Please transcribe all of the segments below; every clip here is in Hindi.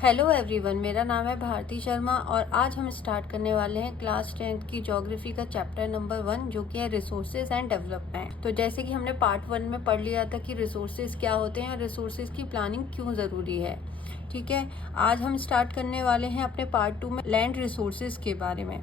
हेलो एवरीवन, मेरा नाम है भारती शर्मा और आज हम स्टार्ट करने वाले हैं क्लास 10th की ज्योग्राफी का चैप्टर नंबर 1 जो कि है रिसोर्सेज एंड डेवलपमेंट। तो जैसे कि हमने पार्ट 1 में पढ़ लिया था कि रिसोर्सेज क्या होते हैं और रिसोर्सेज की प्लानिंग क्यों ज़रूरी है। ठीक है, आज हम स्टार्ट करने वाले हैं अपने पार्ट 2 में लैंड रिसोर्सेज के बारे में।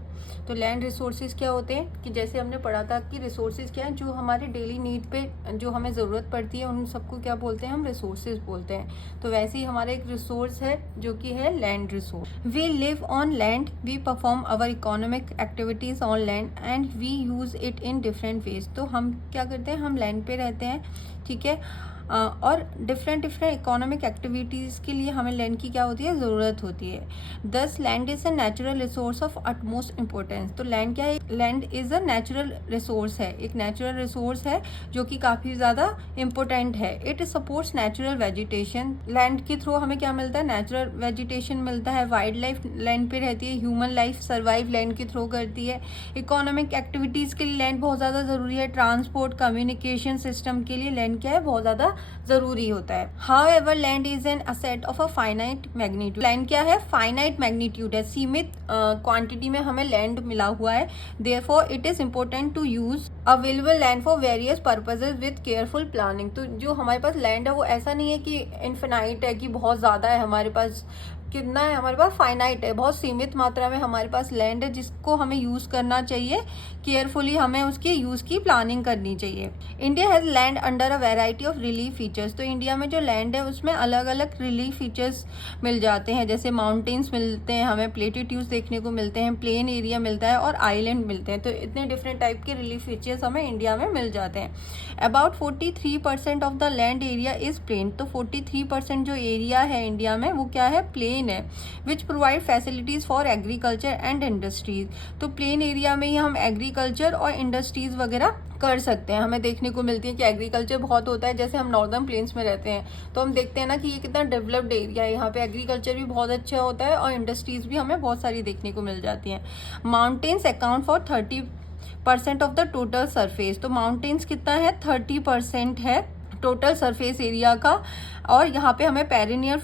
तो लैंड रिसोर्सेज क्या होते हैं कि जैसे हमने पढ़ा था कि रिसोर्सेज क्या है, जो हमारे डेली नीड पे जो हमें ज़रूरत पड़ती है उन सबको क्या बोलते हैं, हम रिसोर्सेज बोलते हैं। तो वैसे ही हमारा एक रिसोर्स है जो कि है land resource. We live on land, we perform our economic activities on land and we use it in different ways. तो हम क्या करते हैं, हम लैंड पे रहते हैं, ठीक है, और डिफरेंट इकोनॉमिक एक्टिविटीज़ के लिए हमें लैंड की क्या होती है, ज़रूरत होती है। दस land is a natural resource of utmost importance. तो लैंड क्या है, land is a natural resource है, एक नेचुरल रिसोर्स है जो कि काफ़ी ज़्यादा इम्पोर्टेंट है। It supports natural vegetation. Land के थ्रू हमें क्या मिलता है, नेचुरल वेजिटेशन मिलता है। वाइल्ड लाइफ लैंड पे रहती है, ह्यूमन लाइफ सर्वाइव लैंड के थ्रू करती है। इकोनॉमिक एक्टिविटीज़ के लिए लैंड बहुत ज़्यादा ज़रूरी है। ट्रांसपोर्ट कम्युनिकेशन सिस्टम के लिए लैंड क्या है, बहुत ज़्यादा ज़रूरी होता है। However land is an asset of a finite magnitude. Land क्या है, फाइनाइट मैग्नीट्यूड है, सीमित क्वांटिटी में हमें लैंड मिला हुआ है। Therefore it is important to use available land for various purposes with careful planning. तो जो हमारे पास लैंड है वो ऐसा नहीं है कि इन्फिनाइट है, कि बहुत ज़्यादा है हमारे पास। कितना है हमारे पास, फाइनाइट है, बहुत सीमित मात्रा में हमारे पास लैंड है जिसको हमें यूज़ करना चाहिए। केयरफुली हमें उसके यूज़ की प्लानिंग करनी चाहिए। India has land under a variety of relief features. तो इंडिया में जो लैंड है उसमें अलग अलग रिलीफ फीचर्स मिल जाते हैं, जैसे माउंटेन्स मिलते हैं, हमें प्लेटिट्यूड्स देखने को मिलते हैं, प्लेन एरिया मिलता है और आइलैंड मिलते हैं। तो इतने डिफरेंट टाइप के रिलीफ फीचर्स हमें इंडिया में मिल जाते हैं। About 43% of the land area is plain. तो 43% जो एरिया है इंडिया में वो क्या है, प्लेन है, which provide facilities for agriculture and industries. तो प्लेन एरिया में ही हम एग्रीकल्चर और इंडस्ट्रीज वगैरह कर सकते हैं। हमें देखने को मिलती है कि एग्रीकल्चर बहुत होता है, जैसे हम नॉर्दर्न प्लेन्स में रहते हैं तो हम देखते हैं ना कि ये कितना डेवलप्ड एरिया है, यहाँ पे एग्रीकल्चर भी बहुत अच्छा होता है और इंडस्ट्रीज भी हमें बहुत सारी देखने को मिल जाती हैं। Mountains account for 30% of the total surface. तो माउंटेन्स कितना है, 30% है टोटल सरफेस एरिया का। और यहाँ पे हमें perennial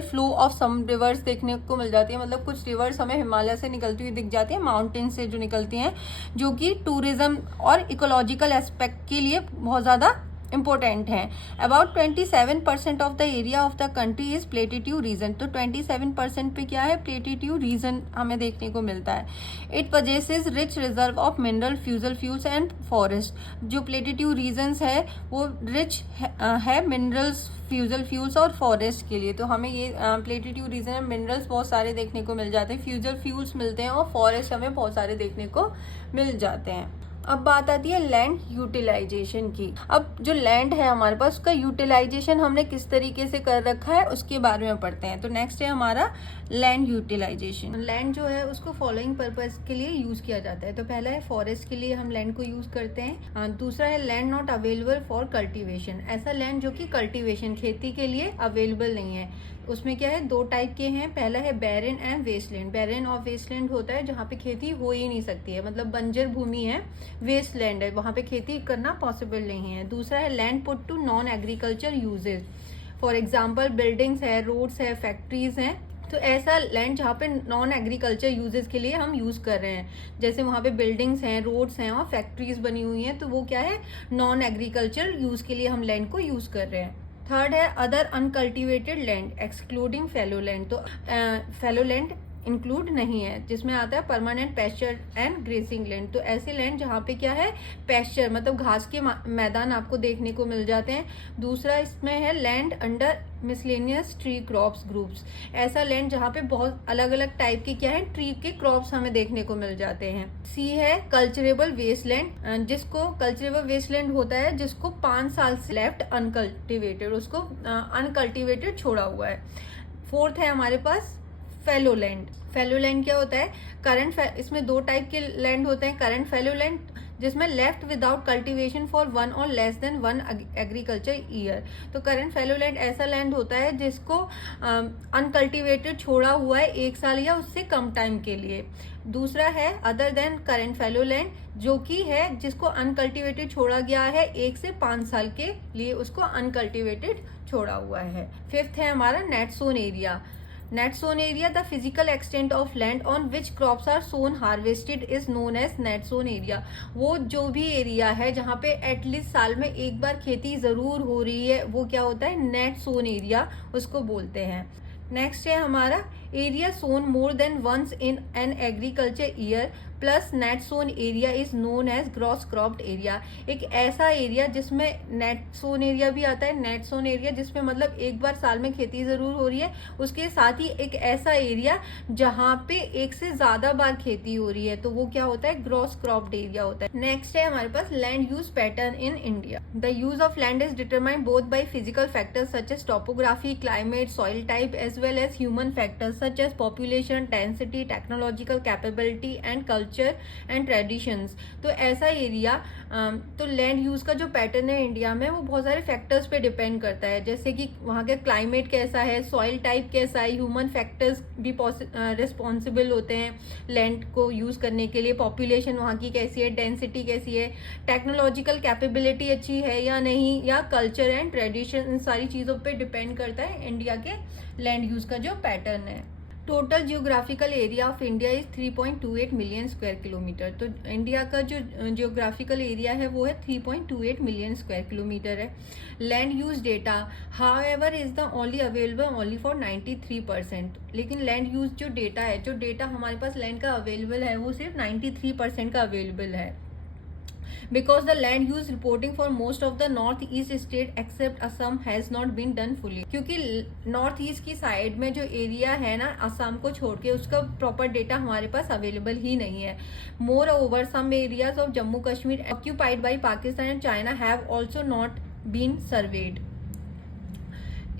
flow of some rivers देखने को मिल जाती है, मतलब कुछ रिवर्स हमें हिमालय से निकलती हुई दिख जाती है, माउंटेन से जो निकलती हैं, जो कि टूरिज्म और इकोलॉजिकल एस्पेक्ट के लिए बहुत ज़्यादा इम्पोर्टेंट है। About 27% of the area of the country is plateau region. तो 27% पे क्या है, प्लेटिट्यूड रीजन हमें देखने को मिलता है। It possesses rich reserve of mineral fossil fuels and forest. जो प्लेटिट्यूड रीजन्स है वो रिच है मिनरल्स, फ्यूजल फ्यूल्स और फॉरेस्ट के लिए। तो हमें ये प्लेटिट्यूड रीजन में मिनरल्स बहुत सारे देखने को मिल जाते हैं, फ्यूजल फ्यूल्स मिलते हैं और फॉरेस्ट हमें बहुत सारे देखने को मिल जाते हैं। अब बात आती है लैंड यूटिलाइजेशन की। अब जो लैंड है हमारे पास उसका यूटिलाइजेशन हमने किस तरीके से कर रखा है उसके बारे में पढ़ते हैं। तो नेक्स्ट है हमारा लैंड यूटिलाइजेशन। लैंड जो है उसको फॉलोइंग पर्पस के लिए यूज किया जाता है। तो पहला है फॉरेस्ट के लिए हम लैंड को यूज करते हैं। दूसरा है land not available for cultivation. ऐसा लैंड जो कि कल्टीवेशन खेती के लिए अवेलेबल नहीं है। उसमें क्या है, दो टाइप के हैं। पहला है बैरन एंड वेस्टलैंड। बैरन और वेस्टलैंड होता है जहाँ पे खेती हो ही नहीं सकती है, मतलब बंजर भूमि है, वेस्टलैंड है, वहाँ पे खेती करना पॉसिबल नहीं है। दूसरा है land put to non agriculture uses. For example buildings है, रोड्स है, फैक्ट्रीज हैं। तो ऐसा लैंड जहाँ पे नॉन एग्रीकल्चर यूजेस के लिए हम यूज कर रहे हैं, जैसे वहाँ पे बिल्डिंग्स हैं, रोड्स हैं और फैक्ट्रीज बनी हुई हैं, तो वो क्या है, नॉन एग्रीकल्चर यूज के लिए हम लैंड को यूज कर रहे हैं। थर्ड है other uncultivated land excluding fallow land. तो फैलो लैंड इंक्लूड नहीं है, जिसमें आता है permanent pasture and gracing land. तो ऐसे लैंड जहाँ पे क्या है, पैस्चर मतलब घास के मैदान आपको देखने को मिल जाते हैं। दूसरा इसमें है land under miscellaneous tree crops groups. ऐसा लैंड जहाँ पे बहुत अलग अलग टाइप के क्या है, ट्री के क्रॉप्स हमें देखने को मिल जाते हैं। सी है कल्चरेबल वेस्टलैंड, जिसको कल्चरेबल वेस्टलैंड होता है जिसको 5 साल से लेफ्ट अनकल्टिवेटेड, उसको अनकल्टिवेटेड छोड़ा हुआ है। फोर्थ है हमारे पास फैलो लैंड। फैलो लैंड क्या होता है, करंट, इसमें दो टाइप के लैंड होते हैं। करंट फैलो लैंड जिसमें लेफ्ट विदाउट कल्टीवेशन फॉर 1 और लेस देन 1 एग्रीकल्चर ईयर। तो करंट फैलो लैंड ऐसा लैंड होता है जिसको अनकल्टिवेटेड छोड़ा हुआ है 1 साल या उससे कम टाइम के लिए। दूसरा है other than current fallow land, जो कि है जिसको अनकल्टिवेटेड छोड़ा गया है 1 से 5 साल के लिए, उसको अनकल्टिवेटेड छोड़ा हुआ है। फिफ्थ है हमारा net sown area. Net sown area, the physical extent of land on which crops are sown harvested is known as net sown area. वो जो भी एरिया है जहाँ पे एटलीस्ट साल में एक बार खेती जरूर हो रही है, वो क्या होता है, नेट सोन एरिया उसको बोलते हैं। नेक्स्ट है हमारा area sown more than once in an agriculture year plus net sown area is known as gross cropped area. एक ऐसा एरिया जिसमें नेट सोन एरिया भी आता है, नेट सोन एरिया जिसमें मतलब एक बार साल में खेती जरूर हो रही है, उसके साथ ही एक ऐसा एरिया जहाँ पे एक से ज्यादा बार खेती हो रही है, तो वो क्या होता है, ग्रॉस क्रॉप्ड एरिया होता है। नेक्स्ट है हमारे पास land use pattern in India. The use of land is determined both by physical factors such as topography, climate, soil type as well as human factors such as population, density, technological capability and culture and traditions। तो ऐसा एरिया, तो लैंड यूज का जो पैटर्न है इंडिया में वो बहुत सारे फैक्टर्स पे डिपेंड करता है, जैसे कि वहाँ का क्लाइमेट कैसा है, सॉइल टाइप कैसा है, ह्यूमन फैक्टर्स भी रिस्पॉन्सिबल होते हैं लैंड को यूज करने के लिए, पॉपुलेशन वहाँ की कैसी है, डेंसिटी कैसी है, टेक्नोलॉजिकल कैपेबिलिटी अच्छी है या नहीं, या कल्चर एंड ट्रेडिशन, इन सारी चीज़ों पे डिपेंड करता है इंडिया के लैंड यूज का जो पैटर्न है। Total geographical area of India is 3.28 million square kilometre. तो इंडिया का जो जियोग्राफिकल एरिया है वो है 3.28 मिलियन स्क्वायर किलोमीटर है। Land use data however is the only available only for 93%। लेकिन लैंड यूज जो डेटा है, जो डेटा हमारे पास लैंड का अवेलेबल है वो सिर्फ 93% का अवेलेबल है। Because the land use reporting for most of the north east state except Assam has not been done fully। क्योंकि नॉर्थ ईस्ट की साइड में जो एरिया है ना असम को छोड़ के, उसका प्रॉपर डेटा हमारे पास अवेलेबल ही नहीं है। More over some areas of Jammu Kashmir occupied by Pakistan and China have also not been surveyed.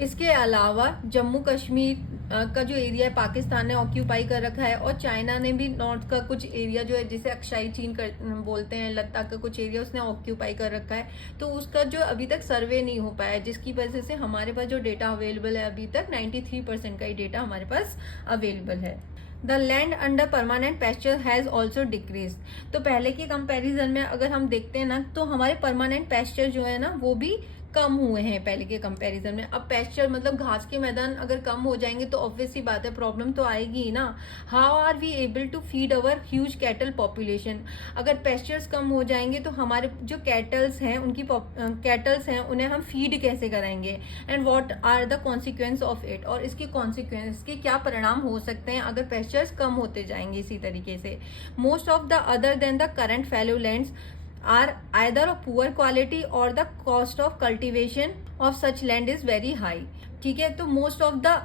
इसके अलावा जम्मू कश्मीर का जो एरिया है पाकिस्तान ने ऑक्यूपाई कर रखा है, और चाइना ने भी नॉर्थ का कुछ एरिया जो है जिसे अक्षाई चीन बोलते हैं, लद्दाख का कुछ एरिया उसने ऑक्यूपाई कर रखा है, तो उसका जो अभी तक सर्वे नहीं हो पाया, जिसकी वजह से हमारे पास जो डेटा अवेलेबल है अभी तक 93% का ही डेटा हमारे पास अवेलेबल है। The land under permanent pasture has also decrease. तो पहले के कंपैरिजन में अगर हम देखते हैं ना, तो हमारे परमानेंट पैस्चर जो है ना वो भी कम हुए हैं पहले के कंपैरिजन में। अब पैस्चर मतलब घास के मैदान अगर कम हो जाएंगे तो ऑब्वियस सी बात है, प्रॉब्लम तो आएगी ही ना। How are we able to feed our huge cattle population. अगर पैस्चर्स कम हो जाएंगे तो हमारे जो कैटल्स हैं कैटल्स हैं उन्हें हम फीड कैसे कराएंगे, and what are the consequence of it, और इसके कॉन्सिक्वेंस के क्या परिणाम हो सकते हैं अगर पैस्चर्स कम होते जाएंगे इसी तरीके से। Most of the other than the current fallow lands are either of poor quality or the cost of cultivation of such land is very high। ठीक है, तो मोस्ट ऑफ द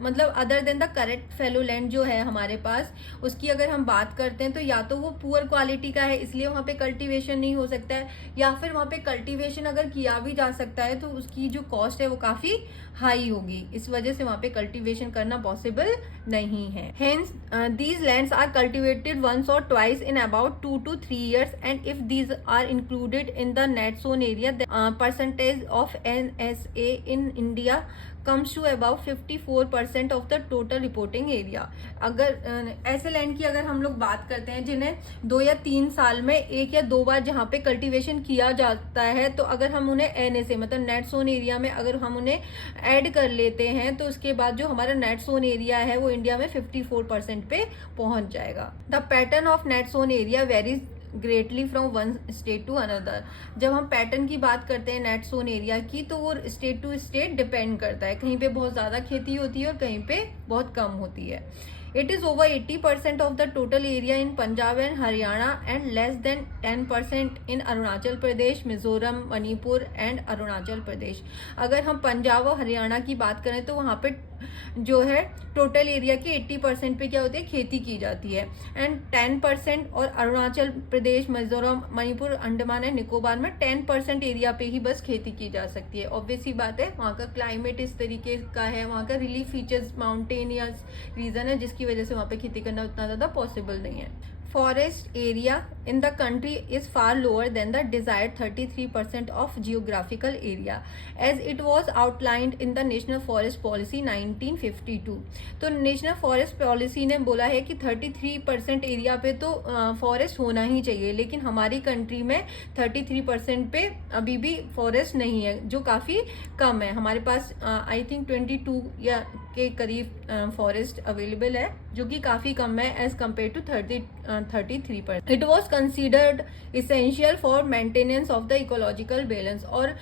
मतलब other than the correct fellow land जो है हमारे पास, उसकी अगर हम बात करते हैं तो या तो वो पुअर क्वालिटी का है इसलिए वहाँ पे कल्टीवेशन नहीं हो सकता है, या फिर वहाँ पे कल्टीवेशन अगर किया भी जा सकता है तो उसकी जो कॉस्ट है वो काफी हाई होगी, इस वजह से वहाँ पे कल्टीवेशन करना पॉसिबल नहीं है। Hence these lands are cultivated once or twice in about 2 to 3 years, and if these are included in the net sown area percentage of NSA in India comes to about 54% of the total reporting area. अगर ऐसे लैंड की अगर हम लोग बात करते हैं जिन्हें 2 या 3 साल में 1 या 2 बार जहाँ पे कल्टीवेशन किया जाता है, तो अगर हम उन्हें NSA मतलब नेट सोन एरिया में अगर हम उन्हें ऐड कर लेते हैं तो उसके बाद जो हमारा नेट सोन एरिया है वो इंडिया में 54% पे पहुंच जाएगा। The pattern of net sown area varies greatly from one state to another. जब हम पैटर्न की बात करते हैं नेट सोन एरिया की, तो वो स्टेट टू स्टेट डिपेंड करता है, कहीं पे बहुत ज्यादा खेती होती है और कहीं पे बहुत कम होती है। It is over 80% of the total area in Punjab and Haryana and less than 10% in Arunachal Pradesh, Mizoram, Manipur and Arunachal Pradesh. अगर हम पंजाब और हरियाणा की बात करें तो वहाँ पे जो है टोटल एरिया के 80% पे क्या होती है, खेती की जाती है, एंड 10% और अरुणाचल प्रदेश, मिजोरम, मणिपुर, अंडमान एंड निकोबार में 10% एरिया पे ही बस खेती की जा सकती है। ऑब्वियस ही बात है, वहाँ का क्लाइमेट इस तरीके का है, वहाँ का रिलीफ फीचर्स माउंटेनियस रीजन है जिसकी वजह से वहाँ पे खेती करना उतना ज्यादा पॉसिबल नहीं है। forest area in the country is far lower than the desired 33% of geographical area as it was outlined in the National Forest Policy 1952। तो नेशनल फॉरेस्ट पॉलिसी ने बोला है कि 33% एरिया पे तो फॉरेस्ट होना ही चाहिए, लेकिन हमारी कंट्री में 33% पे अभी भी फॉरेस्ट नहीं है, जो काफ़ी कम है। हमारे पास आई थिंक 22 या के करीब फॉरेस्ट अवेलेबल है, जो कि काफ़ी कम है as compare to 33%। It was considered essential for maintenance of the ecological balance. और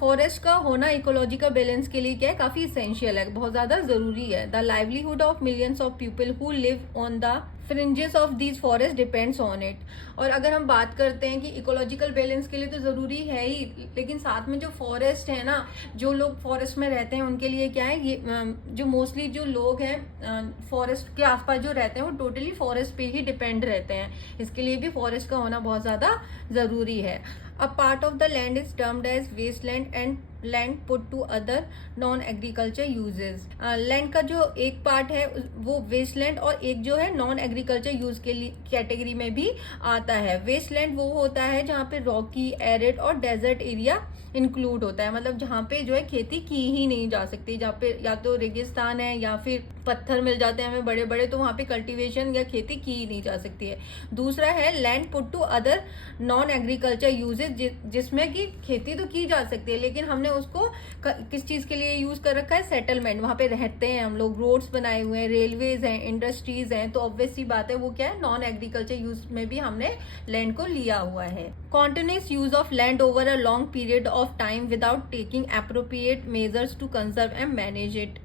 फॉरेस्ट का होना इकोलॉजिकल बैलेंस के लिए क्या है, काफ़ी इसेंशियल है, बहुत ज़्यादा ज़रूरी है। The livelihood of millions of people who live on the fringes of these forest depends on it. और अगर हम बात करते हैं कि इकोलॉजिकल बैलेंस के लिए तो ज़रूरी है ही, लेकिन साथ में जो फॉरेस्ट है ना, जो लोग फॉरेस्ट में रहते हैं उनके लिए क्या है, ये जो मोस्टली जो लोग हैं फॉरेस्ट के आसपास जो रहते हैं वो टोटली फॉरेस्ट पे ही डिपेंड रहते हैं। इसके लिए भी फॉरेस्ट का होना बहुत ज़्यादा ज़रूरी है। A part of the land is termed as waste land and land put to other non agriculture uses. Land का जो एक पार्ट है वो वेस्ट लैंड और एक जो है नॉन एग्रीकल्चर यूज के लिए कैटेगरी में भी आता है। वेस्ट लैंड वो होता है जहाँ पे रॉकी, एरिड और डेजर्ट एरिया इंक्लूड होता है, मतलब जहाँ पे जो है खेती की ही नहीं जा सकती, जहाँ पे या तो रेगिस्तान है या फिर पत्थर मिल जाते हैं हमें बड़े बड़े, तो वहाँ पे कल्टीवेशन या खेती की ही नहीं जा सकती है। दूसरा है land put to other non agriculture uses, जिसमें कि खेती तो की जा सकती है लेकिन हमने उसको किस चीज के लिए यूज कर रखा है, सेटलमेंट। वहाँ पे रहते हैं हम लोग, रोड्स बनाए हुए हैं, रेलवेज हैं, इंडस्ट्रीज हैं, तो ऑब्वियस सी बात है वो क्या है, नॉन एग्रीकल्चर यूज में भी हमने लैंड को लिया हुआ है। Continuous use of land over a long period of time without taking appropriate measures to conserve and manage it.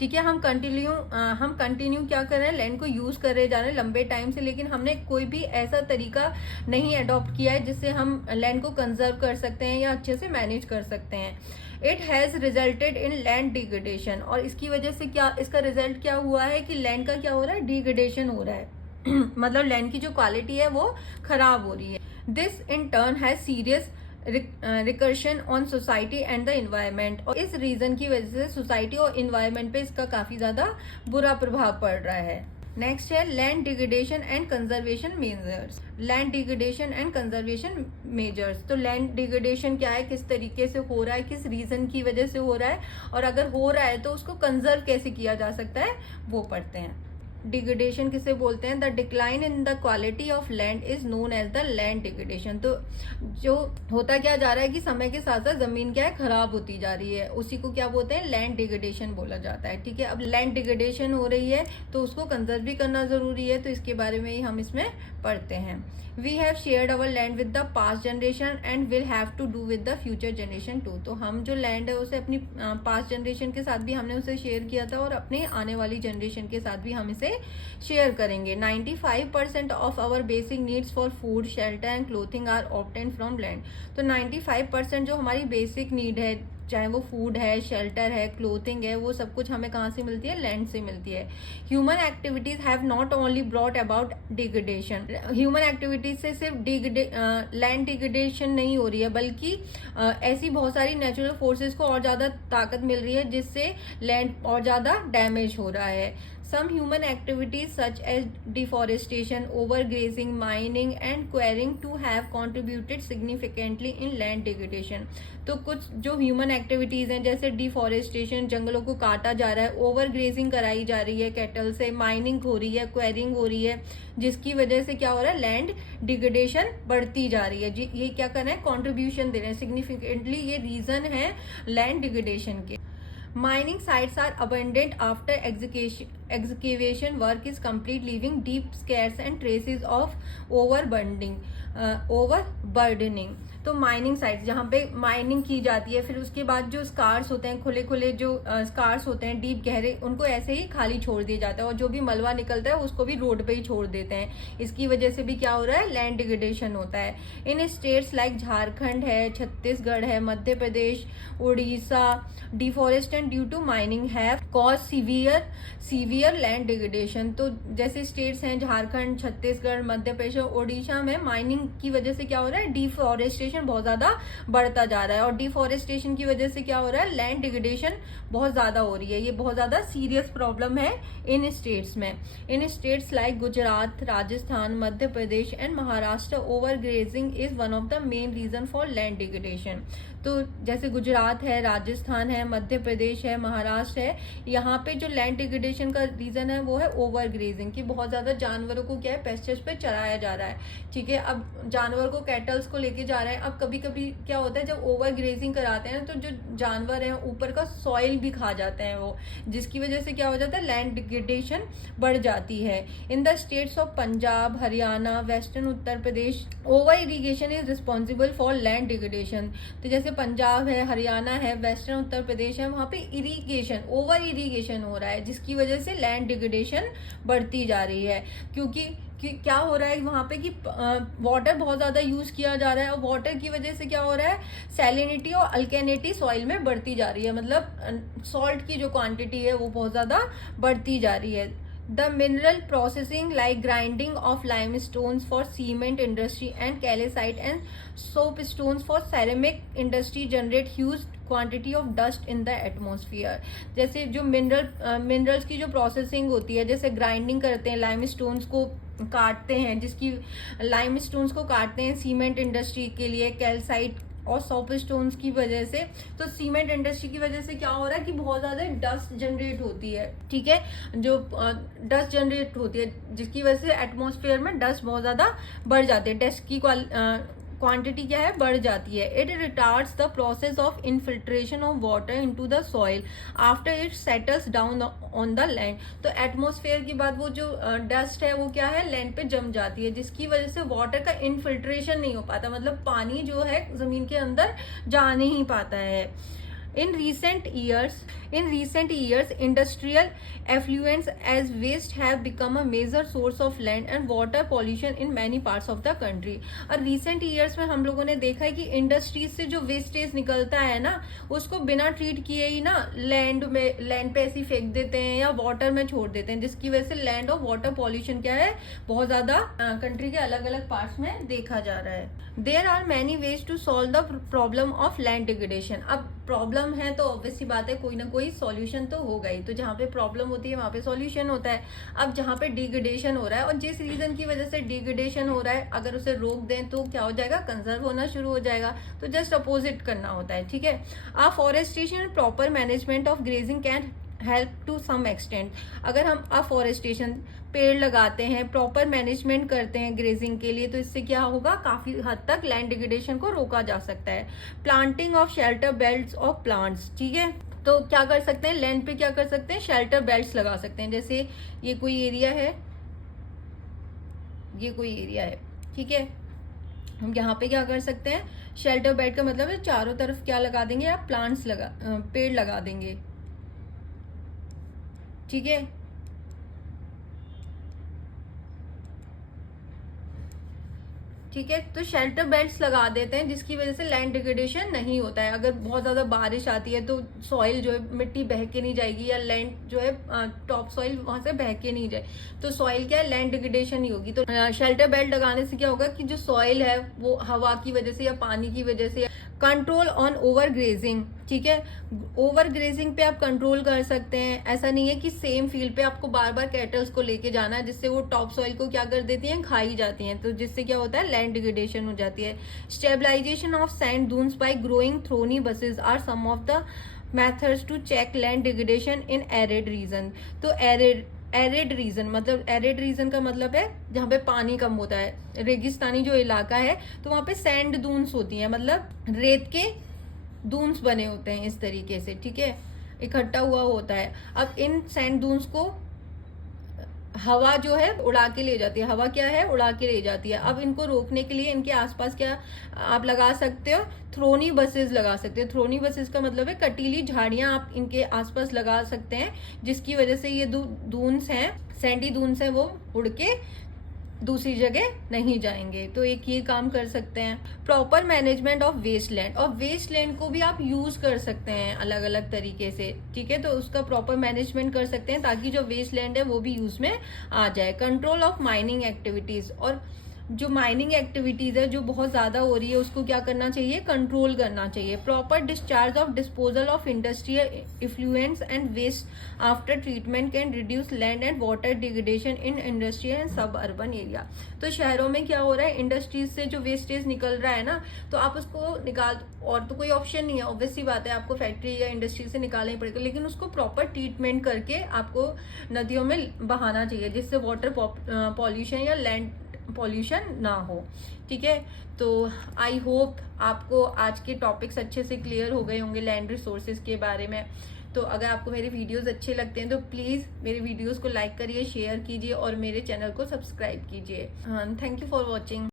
ठीक है, हम कंटिन्यू क्या कर रहे हैं, लैंड को यूज कर रहे जा रहे हैं लंबे टाइम से, लेकिन हमने कोई भी ऐसा तरीका नहीं अडॉप्ट किया है जिससे हम लैंड को कंजर्व कर सकते हैं या अच्छे से मैनेज कर सकते हैं। It has resulted in land degradation, और इसकी वजह से क्या, इसका रिजल्ट क्या हुआ है कि लैंड का क्या हो रहा है, डिग्रेडेशन हो रहा है मतलब लैंड की जो क्वालिटी है वो खराब हो रही है। This in turn has serious recursion on society and the environment, और इस रीजन की वजह से सोसाइटी और इन्वायरमेंट पे इसका काफी ज्यादा बुरा प्रभाव पड़ रहा है। नेक्स्ट है land degradation and conservation measures. Land degradation and conservation measures, तो लैंड डिग्रेडेशन क्या है, किस तरीके से हो रहा है, किस रीजन की वजह से हो रहा है, और अगर हो रहा है तो उसको कंजर्व कैसे किया जा सकता है वो पढ़ते हैं। डिग्रेडेशन किसे बोलते हैं, the decline in the quality of land is known as the land degradation. तो जो होता क्या जा रहा है कि समय के साथ साथ जमीन क्या है, खराब होती जा रही है, उसी को क्या बोलते हैं, लैंड डिग्रेडेशन बोला जाता है। ठीक है, अब लैंड डिग्रेडेशन हो रही है तो उसको कंजर्व भी करना जरूरी है, तो इसके बारे में ही हम इसमें पढ़ते हैं। We have shared our land with the past generation and will have to do with the future generation too. तो हम जो लैंड है उसे अपनी पास्ट जनरेशन के साथ भी हमने उसे शेयर किया था, और अपने आने वाली जनरेशन के साथ भी हम इसे शेयर करेंगे। 95% of our basic needs for food, shelter and clothing are obtained from land. तो 95% जो हमारी बेसिक नीड है, चाहे वो फूड है, शेल्टर है, क्लोथिंग है, वो सब कुछ हमें कहाँ से मिलती है, लैंड से मिलती है। Human activities have not only brought about degradation. Human activities से सिर्फ लैंड डिग्रेडेशन नहीं हो रही है, बल्कि ऐसी बहुत सारी नेचुरल फोर्सेस को और ज़्यादा ताकत मिल रही है जिससे लैंड और ज़्यादा डैमेज हो रहा है। Some human activities such as deforestation, overgrazing, mining and quarrying to have contributed significantly in land degradation। तो कुछ जो ह्यूमन एक्टिविटीज हैं जैसे डिफॉरेस्टेशन, जंगलों को काटा जा रहा है, ओवर ग्रेजिंग कराई जा रही है कैटल से, माइनिंग हो रही है, क्वेरिंग हो रही है, जिसकी वजह से क्या हो रहा है, लैंड डिग्रेडेशन बढ़ती जा रही है। जी, ये क्या कर रहे हैं, कॉन्ट्रीब्यूशन दे रहे हैं सिग्निफिकेंटली, ये रीजन है लैंड डिग्रेडेशन के। Mining sites are abandoned after excavation work is complete, leaving deep scars and traces of overburdening। तो माइनिंग साइट्स जहाँ पे माइनिंग की जाती है, फिर उसके बाद जो स्कार्स होते हैं, खुले खुले जो स्कार्स होते हैं डीप गहरे, उनको ऐसे ही खाली छोड़ दिया जाता है, और जो भी मलबा निकलता है उसको भी रोड पे ही छोड़ देते हैं। इसकी वजह से भी क्या हो रहा है, लैंड डिग्रेडेशन होता है। इन स्टेट्स लाइक झारखंड है, छत्तीसगढ़ है, Madhya Pradesh, Orissa, deforestation due to mining have cause severe severe land degradation. तो जैसे स्टेट्स हैं झारखंड, छत्तीसगढ़, मध्य प्रदेश और ओडिशा में माइनिंग की वजह से क्या हो रहा है, डिफॉरेस्टेशन बहुत ज्यादा बढ़ता जा रहा है, और डिफॉरेस्टेशन की वजह से क्या हो रहा है, लैंड डिग्रेडेशन बहुत ज्यादा हो रही है। ये बहुत ज्यादा सीरियस प्रॉब्लम है इन स्टेट्स में। In states like Gujarat, Rajasthan, Madhya Pradesh and Maharashtra, overgrazing is one of the main reason for land degradation. तो जैसे गुजरात है, राजस्थान है, मध्य प्रदेश है, महाराष्ट्र है, यहाँ पे जो लैंड डिग्रेडेशन का रीजन है वो है ओवर ग्रेजिंग, कि बहुत ज्यादा जानवरों को क्या है, पेस्चर्स पे चराया जा रहा है। ठीक है, अब जानवर को, कैटल्स को लेके जा रहे हैं। अब कभी कभी क्या होता है, जब ओवर ग्रेजिंग कराते हैं तो जो जानवर हैं ऊपर का सॉइल भी खा जाते हैं वो, जिसकी वजह से क्या हो जाता है, लैंड डिग्रेडेशन बढ़ जाती है। In the states of Punjab, Haryana, western Uttar Pradesh, over irrigation is responsible for land degradation. तो जैसे पंजाब है, हरियाणा है, वेस्टर्न उत्तर प्रदेश है, वहां पे इरिगेशन, ओवर इरिगेशन हो रहा है, जिसकी वजह से लैंड डिग्रेडेशन बढ़ती जा रही है। क्योंकि क्या हो रहा है वहां पे कि वाटर बहुत ज्यादा यूज किया जा रहा है, और वाटर की वजह से क्या हो रहा है, सैलिनिटी और अल्केनिटी सॉइल में बढ़ती जा रही है, मतलब सॉल्ट की जो क्वांटिटी है वो बहुत ज्यादा बढ़ती जा रही है। The mineral processing like grinding of limestones for cement industry and calcite and soapstones for ceramic industry generate huge quantity of dust in the atmosphere। जैसे जो मिनरल्स की जो प्रोसेसिंग होती है, जैसे ग्राइंडिंग करते हैं, लाइमस्टोन्स को काटते हैं, जिसकी लाइमस्टोन्स को काटते हैं सीमेंट इंडस्ट्री के लिए, कैल्साइट और सॉप स्टोन्स की वजह से। तो सीमेंट इंडस्ट्री की वजह से क्या हो रहा है कि बहुत ज्यादा डस्ट जनरेट होती है। ठीक है, जो डस्ट जनरेट होती है जिसकी वजह से एटमॉस्फेयर में डस्ट बहुत ज्यादा बढ़ जाती है, डस्ट की क्वांटिटी क्या है, बढ़ जाती है। It retards the process of infiltration of water into the soil after it settles down on the land. तो एटमॉस्फेयर की बात, वो जो डस्ट है वो क्या है, लैंड पे जम जाती है, जिसकी वजह से वाटर का इनफिल्ट्रेशन नहीं हो पाता, मतलब पानी जो है जमीन के अंदर जा नहीं पाता है। In recent years, industrial effluents as waste have become a major source of land and water pollution in many parts of the country। और recent years में हम लोगों ने देखा है कि इंडस्ट्रीज से जो वेस्टेज निकलता है ना, उसको बिना ट्रीट किए ही ना लैंड पे ऐसे फेंक देते हैं या वाटर में छोड़ देते हैं, जिसकी वजह से लैंड और वाटर पॉल्यूशन क्या है, बहुत ज्यादा कंट्री के अलग अलग पार्ट्स में देखा जा रहा है। There are many ways to solve the problem of land degradation. अब प्रॉब्लम है तो ऑब्वियसली बात है कोई ना कोई सॉल्यूशन तो होगा ही। तो जहाँ पे प्रॉब्लम होती है वहां पे सॉल्यूशन होता है। अब जहाँ पे डिग्रेडेशन हो रहा है और जिस रीजन की वजह से डिग्रेडेशन हो रहा है, अगर उसे रोक दें तो क्या हो जाएगा, कंजर्व होना शुरू हो जाएगा। तो जस्ट अपोजिट करना होता है। ठीक है, afforestation proper management of grazing can help to some extent. अगर हम अफॉरेस्टेशन, पेड़ लगाते हैं, प्रॉपर मैनेजमेंट करते हैं ग्रेजिंग के लिए, तो इससे क्या होगा, काफी हद तक लैंड डिग्रेडेशन को रोका जा सकता है। Planting of shelter belts of plants. ठीक है, तो क्या कर सकते हैं, लैंड पे क्या कर सकते हैं, शेल्टर बेल्ट्स लगा सकते हैं। जैसे ये कोई एरिया है, ये कोई एरिया है, ठीक है, हम यहाँ पे क्या कर सकते हैं, शेल्टर बेल्ट का मतलब है चारों तरफ क्या लगा देंगे, आप प्लांट्स पेड़ लगा देंगे। ठीक है, ठीक है, तो शेल्टर बेल्ट्स लगा देते हैं, जिसकी वजह से लैंड डिग्रेडेशन नहीं होता है। अगर बहुत ज्यादा बारिश आती है तो सॉइल जो है, मिट्टी बह के नहीं जाएगी, या लैंड जो है टॉप सॉइल वहां से बह के नहीं जाए, तो सॉइल क्या है, लैंड डिग्रेडेशन नहीं होगी। तो शेल्टर बेल्ट लगाने से क्या होगा कि जो सॉइल है वो हवा की वजह से या पानी की वजह से, कंट्रोल ऑन ओवर ग्रेजिंग। ठीक है, ओवर ग्रेजिंग पे आप कंट्रोल कर सकते हैं। ऐसा नहीं है कि सेम फील्ड पे आपको बार बार कैटल्स को लेके जाना है, जिससे वो टॉप सॉइल को क्या कर देती हैं, खाई जाती हैं, तो जिससे क्या होता है, लैंड डिग्रेडेशन हो जाती है। Stabilisation of sand dunes by growing thorny bushes are some of the methods to check land degradation in arid region. तो एरिड रीजन मतलब, एरिड रीजन का मतलब है जहाँ पे पानी कम होता है, रेगिस्तानी जो इलाका है, तो वहां पे सैंड दून्स होती हैं, मतलब रेत के दून्स बने होते हैं इस तरीके से। ठीक है, इकट्ठा हुआ होता है। अब इन सैंड दून्स को हवा जो है उड़ा के ले जाती है, हवा क्या है, उड़ा के ले जाती है। अब इनको रोकने के लिए इनके आसपास क्या आप लगा सकते हो, थ्रोनी बसेस लगा सकते हो। थ्रोनी बसेस का मतलब है कटीली झाड़ियां आप इनके आसपास लगा सकते हैं, जिसकी वजह से ये दून्स हैं, सैंडी दून्स हैं, वो उड़ के दूसरी जगह नहीं जाएंगे। तो एक ये काम कर सकते हैं। Proper management of waste land, और वेस्ट लैंड को भी आप यूज कर सकते हैं अलग अलग तरीके से, ठीक है। तो उसका प्रॉपर मैनेजमेंट कर सकते हैं ताकि जो वेस्ट लैंड है वो भी यूज में आ जाए। कंट्रोल ऑफ माइनिंग एक्टिविटीज, और जो माइनिंग एक्टिविटीज है जो बहुत ज्यादा हो रही है उसको क्या करना चाहिए, कंट्रोल करना चाहिए। Proper discharge of disposal of industrial effluents and waste after treatment can reduce land and water degradation in industrial and suburban area. तो शहरों में क्या हो रहा है, इंडस्ट्रीज से जो वेस्टेज निकल रहा है ना, तो आप उसको निकाल, और तो कोई ऑप्शन नहीं है, ऑब्वियस सी बात है, आपको फैक्ट्री या इंडस्ट्री से निकालना ही पड़ेगा, लेकिन उसको प्रॉपर ट्रीटमेंट करके आपको नदियों में बहाना चाहिए जिससे वाटर पॉल्यूशन या लैंड पॉल्यूशन ना हो, ठीक है। तो आई होप आपको आज के टॉपिक्स अच्छे से क्लियर हो गए होंगे लैंड रिसोर्सेज के बारे में। तो अगर आपको मेरे वीडियोस अच्छे लगते हैं तो प्लीज मेरे वीडियोस को लाइक करिए, शेयर कीजिए और मेरे चैनल को सब्सक्राइब कीजिए। Thank you for watching.